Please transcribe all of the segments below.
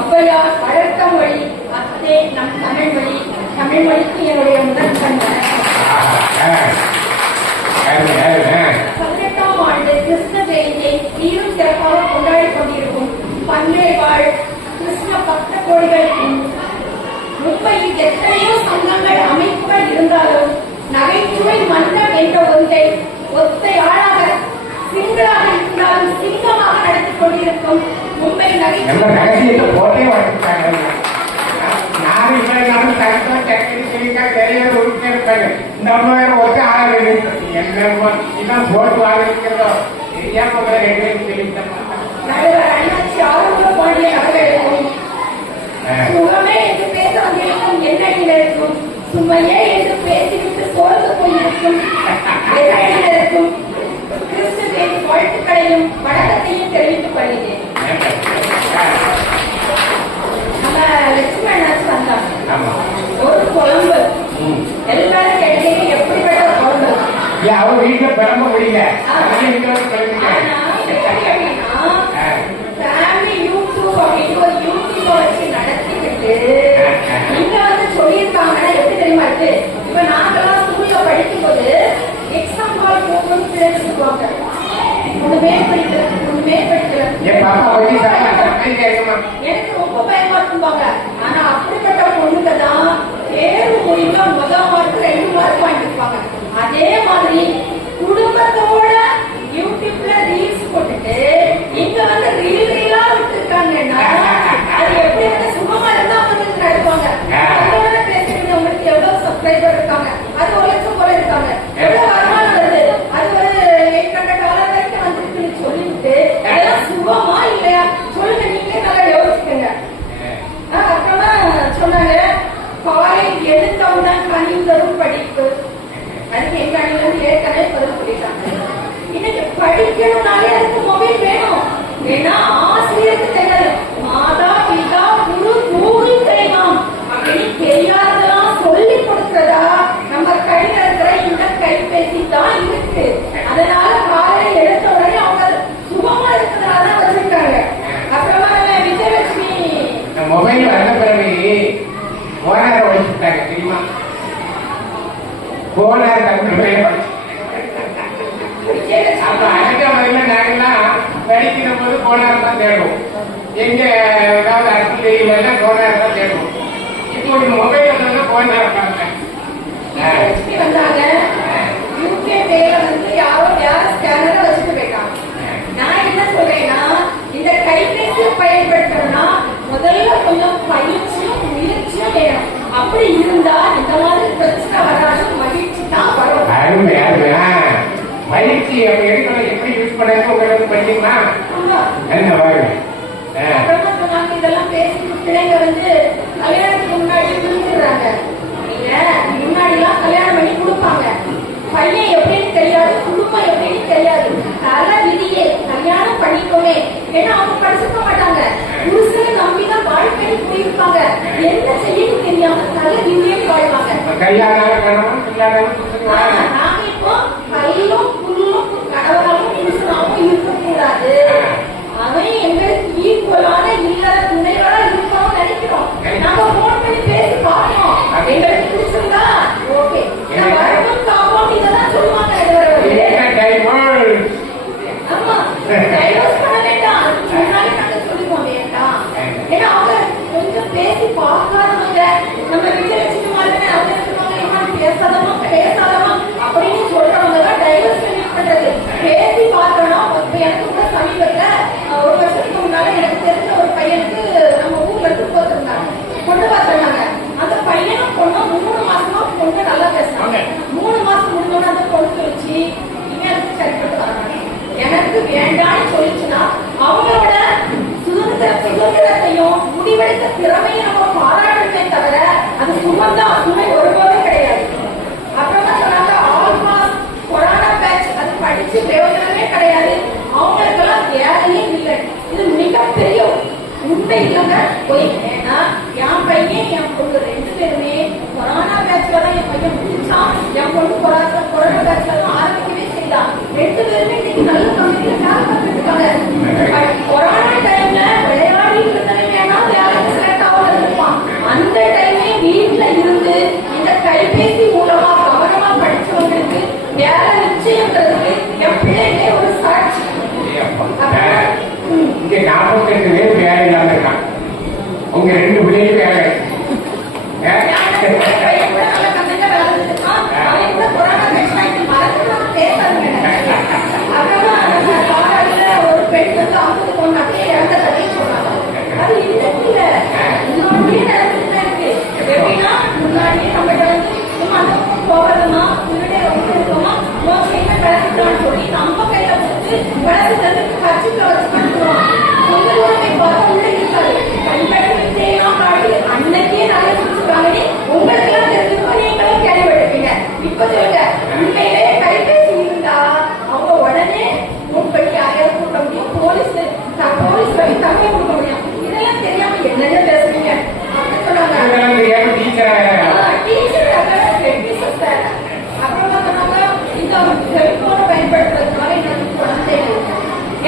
ஔவையார் வழக்க மொழி அத்தே நம் தமிழ் மொழி. தமிழ் மொழிக்கு என்னுடைய முதல் கண்கள். 18ஆம் ஆண்டு கிருஷ்ண ஜெயந்தியை சீரும் சிறப்பாக கொண்டாடி கொண்டிருக்கும் பண்டைய வாழ் கிருஷ்ண பக்த கோடிகள் மும்பையில் எத்தனையோ சங்கங்கள் அமைப்புகள் இருந்தாலும் நகைச்சுவை மன்றம் என்ற ஒன்றை ஒத்தையாளாக சிங்களாக இருந்தாலும் சிங்கமாக நடத்தி கொண்டிருக்கும் மும்பை நகைச்சுவை போட்டே வச்சுட்டாங்க. நான் இப்ப இருப்பாங்க இந்த ஒருத்தர் ஆளு என்ன போட்டு வாங்கிக்கிறதோ சுகமே என்று பேச வந்திருக்கும் எண்ணெயில் இருக்கும், சுமையே என்று பேசிவிட்டு சோர்ந்து போயிருக்கும் இருக்கும் கிறிஸ்துவின் வாழ்த்துக்களையும் வணக்கத்தையும் தெரிவித்துக் கொள்கிறேன். நம்ம லட்சுமணாச்சு வந்தாங்க. ஒரு குழம்பு எல்லாரும் கேட்டீங்க எப்படிப்பட்ட குழம்பு? அவர் வீட்டுல பிறம்ப முடியல. ஃபேமிலி யூடியூப் அப்படின்னு ஒரு யூடியூப் வச்சு நடத்திக்கிட்டு நீங்க வந்து சொல்லியிருக்காங்கன்னா எப்படி தெரியுமா இருக்கு? இப்ப நாங்கெல்லாம் ஸ்கூல்ல படிக்கும் போது எக்ஸாம் ஹால் போகணும்னு பேசிக்குவாங்க. ஒண்ணுமே படிக்கிறது எனக்கு ரொம்ப பயமா இருக்குவாங்க. ஆனா அப்படிப்பட்ட பொண்ணுங்க தான் தேர்வு முடிந்தா முதல் மார்க் 2 மார்க் வாங்கிருப்பாங்க. அதே மாதிரி குடும்பத்தோட யூடியூப்ல ரீல்ஸ் போட்டுட்டு இங்க வந்து ரீலா விட்டுருக்காங்கன்னா அது எப்படி வந்து சுகமா இருந்தா அவங்க நடப்பாங்க. அதோட பேசுறது உங்களுக்கு எவ்வளவு சப்ஸ்கிரைபர் இருக்காங்க, அது 1 லட்சம் போல இருக்காங்க, எவ்வளவு வருமானம் வருது, அது ஒரு $800 வரைக்கும் வந்துருக்குன்னு சொல்லிட்டு அதெல்லாம் சுகமா இல்லையா சொல்லுங்க, நீங்களே நல்லா யோசிச்சுக்கங்க. அப்புறமா சொன்னாங்க காலேஜ் எடுத்தவுடன் கணிதரும் படிப்பு. அதுக்கு எங்க அணில இருந்து ஏற்கனவே பதில் சொல்லிட்டாங்க. இன்னைக்கு படிக்கணும்னாலே அதுக்கு மொபைல் வேணும். ஏன்னா ஆசிரியருக்கு தெரியாது, மாதா பிதா குரு கூகுள் தெரியுமாம் அப்படின்னு தெரியாததெல்லாம் சொல்லி கொடுக்கிறதா நம்ம கையில இருக்கிற இந்த கைபேசி தான் இருக்கு. அதனால காலையில எடுத்த உடனே அவங்க சுகமா இருக்கிறதால தான் வச்சிருக்காங்க. அப்புறமா விஜயலட்சுமி மொபைல் வந்த பிறகு ஓனர் வச்சுட்டாங்க தெரியுமா? ஓனர் அப்ப அடுத்த முறையில நாங்கெல்லாம் படிக்கிற போது போனார் தான் தேடுவோம். எங்க ஏதாவது அரசியல் போனார் தான் தேடுவோம். இப்போ ஒரு மொபைல் வந்தா போனார் இருக்காங்க. வந்தாங்க யூகே பேல வந்து யாரோ ஸ்கேனரை வச்சுட்டு போயிட்டாங்க. நான் என்ன சொல்றேன்னா இந்த கைபேசி பயன்படுத்தணும்னா முதல்ல கொஞ்சம் பயிற்சியும் முயற்சியும் வேணும். அப்படி இருந்தா இந்த மாதிரி பிரச்சனை வராது, மகிழ்ச்சி தான் வரும். பயிற்சி எடுக்கணும், எப்படி யூஸ் பண்ணணும் உங்களுக்கு படிச்சீங்களா? என்ன பாருங்க. அப்புறமா சொன்னாங்க இதெல்லாம் பேசி பிள்ளைங்க வந்து கல்யாணத்துக்கு முன்னாடி விழுந்துடுறாங்க. நீங்க முன்னாடி எல்லாம் கல்யாணம் பண்ணி கொடுப்பாங்க, பையன் எப்படின்னு தெரியாது, குடும்பம் எப்படின்னு தெரியாது, நல்ல விதியே கல்யாணம் பண்ணிக்கோமே. ஏன்னா அவங்க படிச்சிருக்க மாட்டாங்க, புருஷனை நம்பிதான் வாழ்க்கையை போயிருப்பாங்க. என்ன செய்யணும் தெரியாம நல்ல விதியே வாழ்வாங்க. நாங்க இப்போ கல்லும் புல்லும் கணவனாலும் புருஷனாவும் இருக்கக்கூடாது. அவன் எங்களுக்கு ஈக்குவலான இல்லற துணைகளா இருக்கணும்னு நினைக்கிறோம். நாங்க போன் பண்ணி பேசி பார்ப்போம், எங்களுக்கு பிடிச்சிருந்தா ஓகே வரணும் காப்போம் இதெல்லாம் சொல்லுவாங்க. ஆமா டைவர்ஸ் பண்ண வேண்டாம், முன்னாடி நாங்க சொல்லுவோம் வேண்டாம். ஏன்னா அவங்க கொஞ்சம் பேசி பார்க்காதவங்க. நம்ம விஜயலட்சுமி மாதிரி அவங்க பேசாதமா அப்படின்னு சொல்றவங்க தான் டைவர்ஸ் பண்றது. பேசி பார்த்தோம்னா எனக்கு கூட சமீபத்துல 1 வருஷத்துக்கு முன்னால எனக்கு தெரிஞ்ச ஒரு பையனுக்கு நம்ம ஊர்ல இருந்து கொண்டு பார்த்திருந்தாங்க. அந்த பையனும் பொண்ணும் 3 மாசமா பொண்ணு நல்லா பேசுறாங்க. 3 மாசம் முடிஞ்சோன்னு அந்த பொண்ணு சொல்லிச்சு இவனுக்கு சரிப்பட்டு வராங்க, எனக்கு வேண்டான்னு சொல்லிச்சுன்னா அவங்களோட சுதந்திரத்தையும் முடிவெடுத்த திறமையை நம்ம பாராட்டணுமே தவிர அது சுமந்தான் சுமை ஒருபோதே கிடையாது. அப்புறமா சொன்னாங்க ஆல்மாஸ் கொரோனா பேட்ச் அது படிச்சு பிரயோஜனமே கிடையாது, அவங்களுக்கெல்லாம் வேலையே இல்லை. இது மிகப்பெரிய உண்மை இல்லைங்க, போய். ஏன்னா என் பையன் என் பொண்ணு 2 பேருமே கொரோனா பேட்ச்ல தான் என் பையன் முடிச்சான், என் பொண்ணு கொரோனா பேட்ச்ல தான் ஆரம்பிக்கவே செய்தான். 2 பேருமே இன்னைக்கு நல்ல கம்பெனியில வேலை பார்த்துட்டு இருக்காங்க. கொரோனா டைம்ல விளையாடி இருந்தவங்க வேணா வேலை இங்க 48 பேர் வேலை இல்லாம இருக்கான். உங்க 2 பிள்ளைகளும் வேலை ஒரு பெண் வந்து 50 பொண்ணு அப்படியே இறந்த கதையை சொல்றாங்க. அது இன்னைக்கு இல்ல, முன்னாடியே நடந்துட்டு தான் இருக்கு. எப்படின்னா முன்னாடியே நம்ம வந்து சும்மா அந்த போகிறதுமா முன்னாடியே ரொம்ப இருக்கோமா கையில விளக்குறான்னு சொல்லி நம்ம கையில கொடுத்து விளக்கு தந்து கட்சிக்கு வச்சு பண்ணுவோம். கொஞ்ச தூரம் போய் பார்த்தா உள்ள இருக்காது. கண்பெல்லாம் காட்டி அன்னைக்கே நிறைய குடிச்சுக்காங்கன்னு உங்களுக்கு எல்லாம் தெரிஞ்சுக்கோ, நீங்களும் கேள்விப்பட்டிருப்பீங்க. இப்ப சொல்லுங்க, உண்மையிலே கைபேசி இருந்தா அவங்க உடனே நோட் பண்ணி யாரையாவது கூட்ட முடியும், போலீஸ் வழி தகவல் கொடுக்க முடியும். இதெல்லாம் தெரியாம என்னென்ன பேசுறீங்க அப்படின்னு சொன்னாங்க. டீச்சர் அப்புறமா சொன்னாங்க, இந்த செல்போனை பயன்படுத்துறதுனால எனக்கு குழந்தை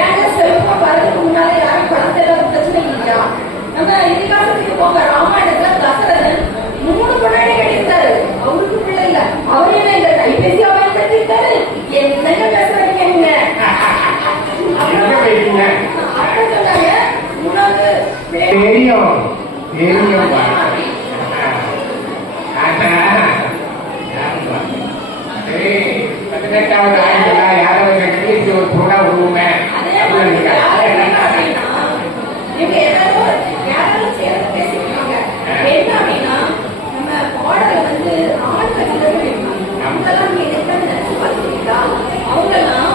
ஏங்க செல்போன் வரதுக்கு முன்னால யாரும் குழந்தை ஏதாவது பிரச்சனை இல்லையா? நம்ம இதிகாசத்துக்கு போங்க, ராமாயணத்துல தசரதன் 3 பொண்ணாடி கட்டியிருந்தாரு. அவருக்கு பிள்ளை இல்ல, அவர் என்ன இந்த கைபேசியா பயன்படுத்திருக்காரு? என்னங்க பேசுறீங்க நீங்க? அப்ப சொன்னாங்க, உனக்கு தெரியும் சரி 18வது ஆயிரத்துல யாராவது கட்டி இது ஒரு பொருளா உருவுமே இவங்க யாராவது சேர்ந்து பேசிருக்காங்க. என்ன அப்படின்னா, நம்ம பாடல வந்து ஆண்கள் அவங்கெல்லாம் நீங்க என்ன நினைச்சு பார்த்துருக்கீங்களா? அவங்கெல்லாம்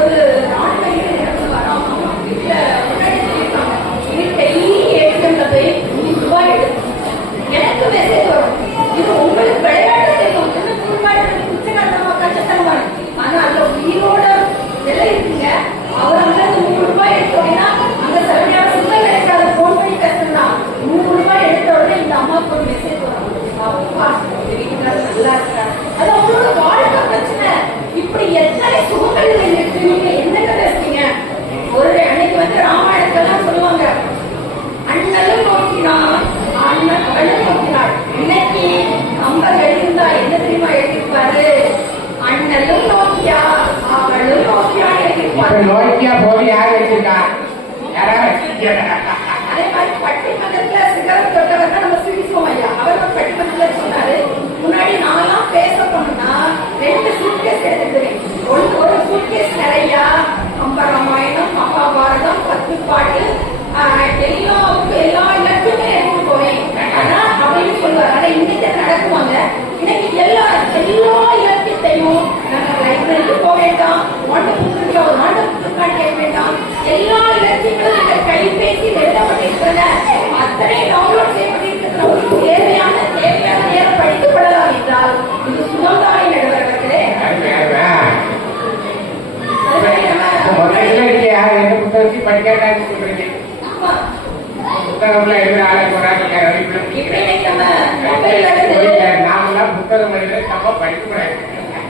ஒரு ஆண்கள் இறந்து வராம வீட்டுல முன்னாடி சொல்லியிருக்காங்க, இது டெய்லி ஏடிஎம்ல போய் ₹100 எடுத்து எனக்கு மெசேஜ் வரும். இது உங்களுக்கு விளையாட்டு தெரியும், பிச்சைக்காரமா கஷ்டமா. ஆனா அந்த உயிரோட விலை இருக்குங்க. அவர் வந்து ₹100 எடுத்த உடனே அந்த சரியான சுத்தம் கிடைக்காத போன் பண்ணி பேசுனா ₹100 எடுத்த உடனே இந்த அம்மாவுக்கு ஒரு மெசேஜ் வரும், அப்பா வீட்டுக்காரர் நல்லா இருக்காரு. அது அவங்களோட வாழ்க்கை பிரச்சனை. இப்படி எத்தனை சுகங்கள் இருக்கு. நீங்க என்னங்க பேசுறீங்க? ஒரு அன்னைக்கு வந்து ராமாயணத்தெல்லாம் சொல்லுவாங்க, அண்ணலும் நோக்கினான் அண்ணன் அவளும் நோக்கினாள். இன்னைக்கு கம்பர் எழுதியிருந்தா என்ன தெரியுமா எழுதியிருப்பாரு? அண்ணலும் நோக்கியா அவளும் நோக்கியா எழுதியிருப்பாரு. நோக்கியா போது யார் வச்சிருக்கா? அதே மாதிரி பட்டிமன்றத்துல சிகரம் தொட்டவர் தான் நம்ம சிரிச்சோம் ஐயா. அவர் ஒரு பட்டிமன்றத்துல சொன்னாரு, முன்னாடி நான்லாம் பேச போனோம்னா 2 சூட்கேஸ் எடுத்துக்கிறேன். ஒரு சூட்கேஸ் நிறைய கம்பராமாயணம், மகாபாரதம், 10 பாட்டு எல்லா இடத்துக்குமே எடுத்து போவேன். ஆனா அப்படின்னு சொல்லுவாரு. ஆனா இன்னைக்கு நடக்குவாங்க. இன்னைக்கு எல்லா இலக்கியத்தையும் நாங்க லைப்ரரிக்கு போக வேண்டாம், கேட்க வேண்டாம். எல்லா இலக்கியங்களும் இந்த கைபேசி எழுதப்பட்டிருக்கிற அத்தனை டவுன்லோட் செய்யப்பட்டிருக்கிற ஒரு தேவையான நேரம் படிக்கப்படலாம் என்றால் இது சுதந்திர நடவடிக்கைகளே. புத்தகம்ல எழுதுறாங்க புத்தகம் எழுத படிக்க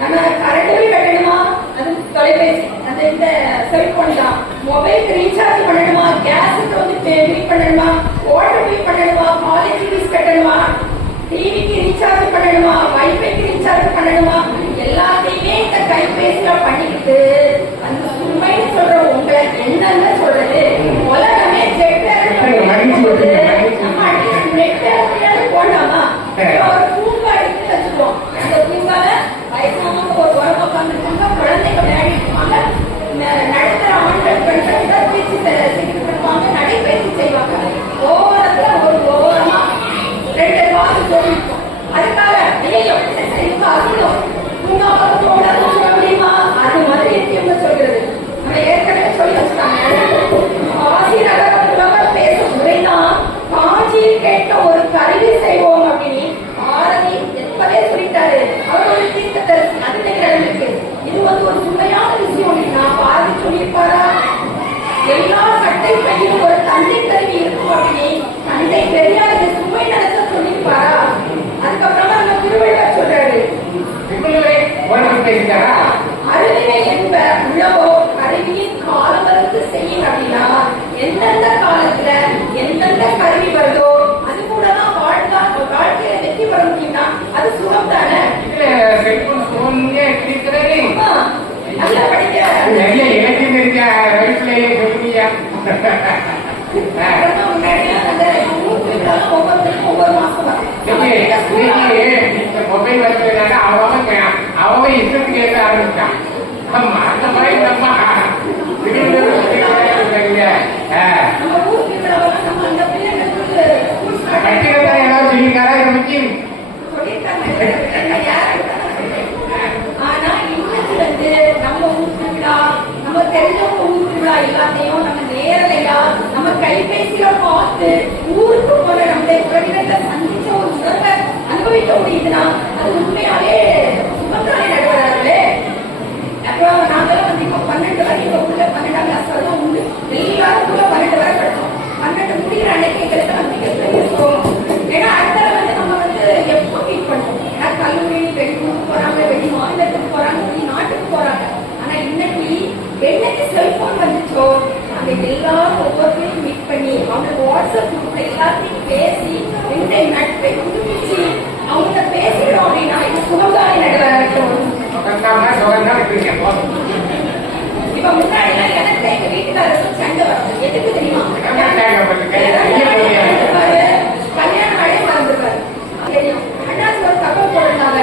நம்ம கரண்ட் கட்டணுமா? அது தொலைபேசி அந்த இந்த செல்போன் தான். மொபைல் ரீசார்ஜ் பண்ணணுமா? கேஸுக்கு வந்து பே பண்ணணுமா? வாட்டர் பில் பண்ணணுமா? காலேஜ் ஃபீஸ் கட்டணுமா? டிவிக்கு ரீசார்ஜ் பண்ணணுமா? வைஃபைக்கு ரீசார்ஜ் பண்ணணுமா? எல்லாத்தையுமே இந்த கைபேசியில பண்ணிக்கிட்டு அந்த உண்மைன்னு சொல்ற உங்களை என்னன்னு சொல்றது? உலகமே போடாமா? ஒரு பூங்கா எடுத்து வச்சுக்கோம். அந்த பூங்கால வயசானவங்க ஒரு உரமா உட்காந்துருக்காங்க, குழந்தைங்க விளையாடிருப்பாங்க, நடத்துற ஆண்கள் பெண்கள் பேச்சு செய்வாங்க, நடைபயிற்சி செய்வாங்க. ஓரத்துல ஒரு ஓரமா 2 காசு போயிருக்கும். அதுக்காக ஐயோ அசிங்கம் பூங்கா பக்கத்தோட சொல்ல முடியுமா? அது மாதிரி எத்தியம்னு சொல்கிறது. நம்ம ஏற்கனவே சொல்லி வச்சுட்டாங்க. காசி நகரத்துலவர் பேசும் முறைதான் காட்சியில் கேட்ட ஒரு கருவி செய்வோம் அப்படின்னு பாரதி எப்பவே சொல்லிட்டாரு. அவர் ஒரு தீர்க்கதரிசி. அதுவே கிளம்பிருக்கு. இது வந்து ஒரு சுமையான விஷயம் அப்படின்னா பாரதி சொல்லியிருப்பாரா? எல்லா சட்டை பையும் ஒரு தந்தை கருவி இருக்கும் அப்படின்னு தந்தை பெரியார் சுமை நடத்த சொல்லியிருப்பாரா? அதுக்கப்புறமா அந்த திருவள்ளுவர் சொல்றாரு, அறிவினை என்ப உள்ளவோ கருவியின் காலம் வரைக்கு செய்யும் அப்படின்னா எந்தெந்த காலத்துல எந்தெந்த கருவி வருதோ அது கூட தான் வாழ்க்கையில வெற்றி பெற முடியும்னா அது சுகம் தானே. நல்லா படிக்க நிறைய இலக்கியம் இருக்க அப்புறம் முன்னாடியே அந்த ஊர் திருவிழாலாம் ஒவ்வொருத்தருக்கும் ஒவ்வொரு மாசம் வரும். மொபைல் வந்ததுனால அவங்க இஷ்டத்துக்கு ஏற்ற ஆரம்பிச்சான். ஆமா அந்த மாதிரி நம்ம நம்ம ஊர் திருவிழாவெல்லாம் நம்ம அந்த பிள்ளைங்களுக்கு school start கட்டிடத்தான் ஏதாவது சொல்லியிருக்காரா இதை பத்தி? சொல்லியிருக்காங்க. ஆனா இன்னைக்கு வந்து நம்ம ஊர் திருவிழா, நம்ம தெரிஞ்சவங்க ஊர் திருவிழா எல்லாத்தையும் நம்ம நேரலையா நம்ம கைபேசியில பார்த்து ஊருக்கு போற நம்முடைய உறவினர்களை சந்திச்ச ஒரு உணர்வை அனுபவிக்க முடியுதுன்னா அது உண்மையாலே சுமந்தானே நடுவர்களே. அப்புறம் நாங்கெல்லாம் வந்து இப்ப 12 வரை இப்ப உள்ள 12ஆம் கிளாஸ் வரலாம் உண்டு. எல்லாரும் கூட 12 வரை படிச்சோம். 12 முடிகிற அன்னைக்கு எங்களுக்கு வந்து இருக்கும். ஏன்னா அடுத்த வந்து நம்ம வந்து எப்போ மீட் பண்ணுவோம். ஏன்னா கல்லூரி வெளியூருக்கு போறாங்க, வெளி மாநிலத்துக்கு போறாங்க, வெளி நாட்டுக்கு போறாங்க. ஆனா இன்னைக்கு என்னைக்கு செல்போன் வந்துச்சோ அந்த எல்லாரும் ஒவ்வொருத்தையும் மீட் பண்ணி அவங்க வாட்ஸ்அப் குரூப்ல எல்லாத்தையும் பேசி என்னுடைய நட்பை புதுப்பிச்சு அவங்க பேசிடும் அப்படின்னா இது சுகம்தானே நடுவர்கள். இப்ப முன்னாடி எனக்கு எங்க வீட்டுக்காரருக்கு சண்டை வரும். எதுக்கு தெரியுமா? கல்யாணம் அடைய மறந்துருப்பாரு. தெரியும் அண்ணாச்சி ஒரு தகவல் போட்டிருந்தாங்க,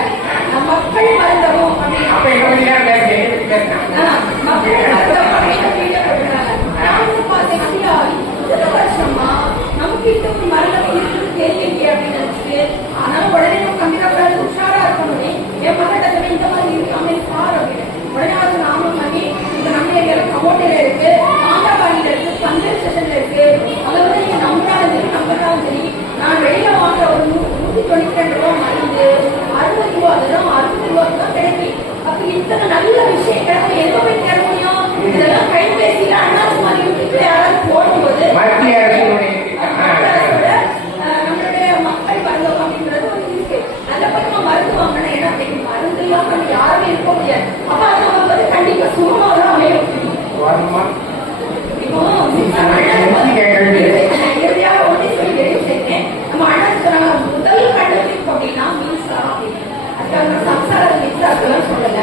மக்கள் மருந்தகம் அப்படின்னு மக்கள் மருந்தகம் அப்படின்னு வீடியோ போட்டிருந்தாங்க. நானும் பார்த்தேன், ஐயா இத்தனை வருஷமா நமக்கு இதுக்கு மருந்தகம் இருக்குன்னு தெரியலையே அப்படின்னு நினைச்சிட்டு, ஆனாலும் உடனே நம்ம கம்ப்யூட்டர் உஷாரா இருக்கணும். என் மகன் இந்த மாதிரி இருக்காமே பாரு அப்படின்னு உடனே அது நானும் பண்ணி இந்த நம்ம ஏரியால கமோட்டையில இருக்கு, மாங்காபாடியில இருக்கு, பந்தல் ஸ்டேஷன்ல இருக்கு. அதை வந்து நீங்க நம்பினாலும் சரி நம்பினாலும் சரி நான் வெளியில வாங்குற ஒரு 192 ரூபா மருந்து 60 ரூபா, அதெல்லாம் 60 ரூபாய்க்கு தான் கிடைக்கும். அப்ப இத்தனை நல்ல விஷயங்களை நம்ம எங்க போய் தேட முடியும்? இதெல்லாம் கைபேசியில அண்ணாச்சி மாதிரி யூடியூப்ல யாராவது போடும்போது நம்மளுடைய மக்கள் மருந்தகம் அப்படின்றது ஒரு இருக்கு. அதை போய் நம்ம மருந்து வாங்கணும். ஏன்னா மருந்து இல்லாம நம்ம யாருமே இருக்க முடியாது. அப்ப அது நமக்கு வந்து கண்டிப்பா சுகமாக தான் அமையும். இப்போ இறுதியாக ஒன்றே சொல்லி நிறைவு செய்தேன். நம்ம அண்ணா சொன்னாங்க முதல் கண்டுபிடிப்பு அப்படின்னா மின்சாரம் அப்படின்னு. அதுக்காக சம்சார மின்சாரத்தெல்லாம் சொல்லல.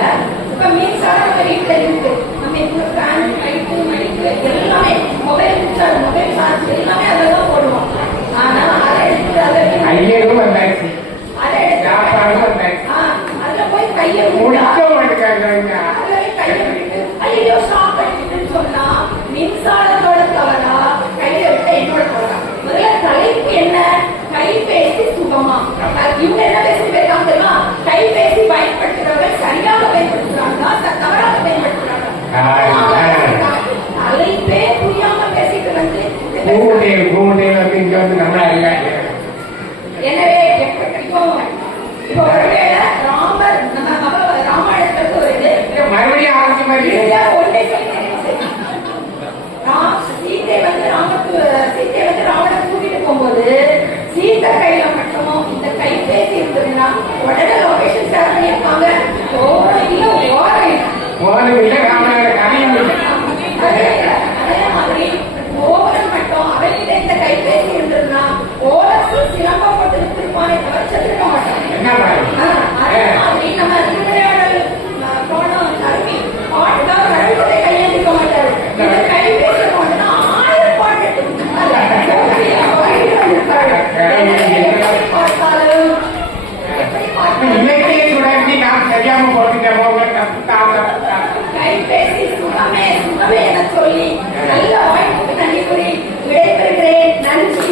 இப்ப மின்சாரம் நம்ம வீட்டுல இருக்கு. நம்ம இப்போ ஃபேன், லைட்டு, மைக்கு எல்லாமே மொபைல் மின்சாரம், மொபைல் சார்ஜ் எல்லாமே அதெல்லாம் போடுவோம். ஆனா அதை எடுத்து அதுல போய் கையை ஐயோ ஷாப் அடிச்சுட்டு சொன்னா மின்சாரத்தோட தவறா கையில விட்ட என்னோட தவறா? முதல்ல தலைப்பு என்ன? கைபேசி சுகமா? இவங்க என்ன பேசி பேசாம தெரியுமா? கைபேசி பயன்படுத்துறவங்க சரியாக பயன்படுத்துறாங்களா தவறாக பயன்படுத்துறாங்க? தலைப்பே புரியாம பேசிட்டு வந்து எனவே இப்போ ஒருவேளை ராமர் நம்ம ராமாயணத்துக்கு ஒரு இது மறுபடியும் ஒன்றை சீத்தை வந்து ராவணன் கூட்டிட்டு போகும்போது சீத்தை கையில மட்டும் இந்த கைபேசி இருந்ததுன்னா உடனே லொகேஷன் ஷேர் பண்ணியிருப்பாங்க. அதே மாதிரி ஓவரன் மட்டும் அவர்கிட்ட இந்த கைபேசி இருந்ததுன்னா ஓரசு சிலம்பம் போட்டு இருப்பானே தவிர செத்துக்க மாட்டாங்க. அதே மாதிரி நம்ம திருவிளையாடல் போனோம் தருமி பாட்டுக்காக ரவிதை கையெழுக்க மாட்டாரு. இந்த கைபேசி போனா 1000 பாட்டு பார்த்தாலும் கைபேசி சுகமே சுகமே என சொல்லி நல்ல வாய்ப்புக்கு நன்றி கூறி விடைபெறுகிறேன். நன்றி.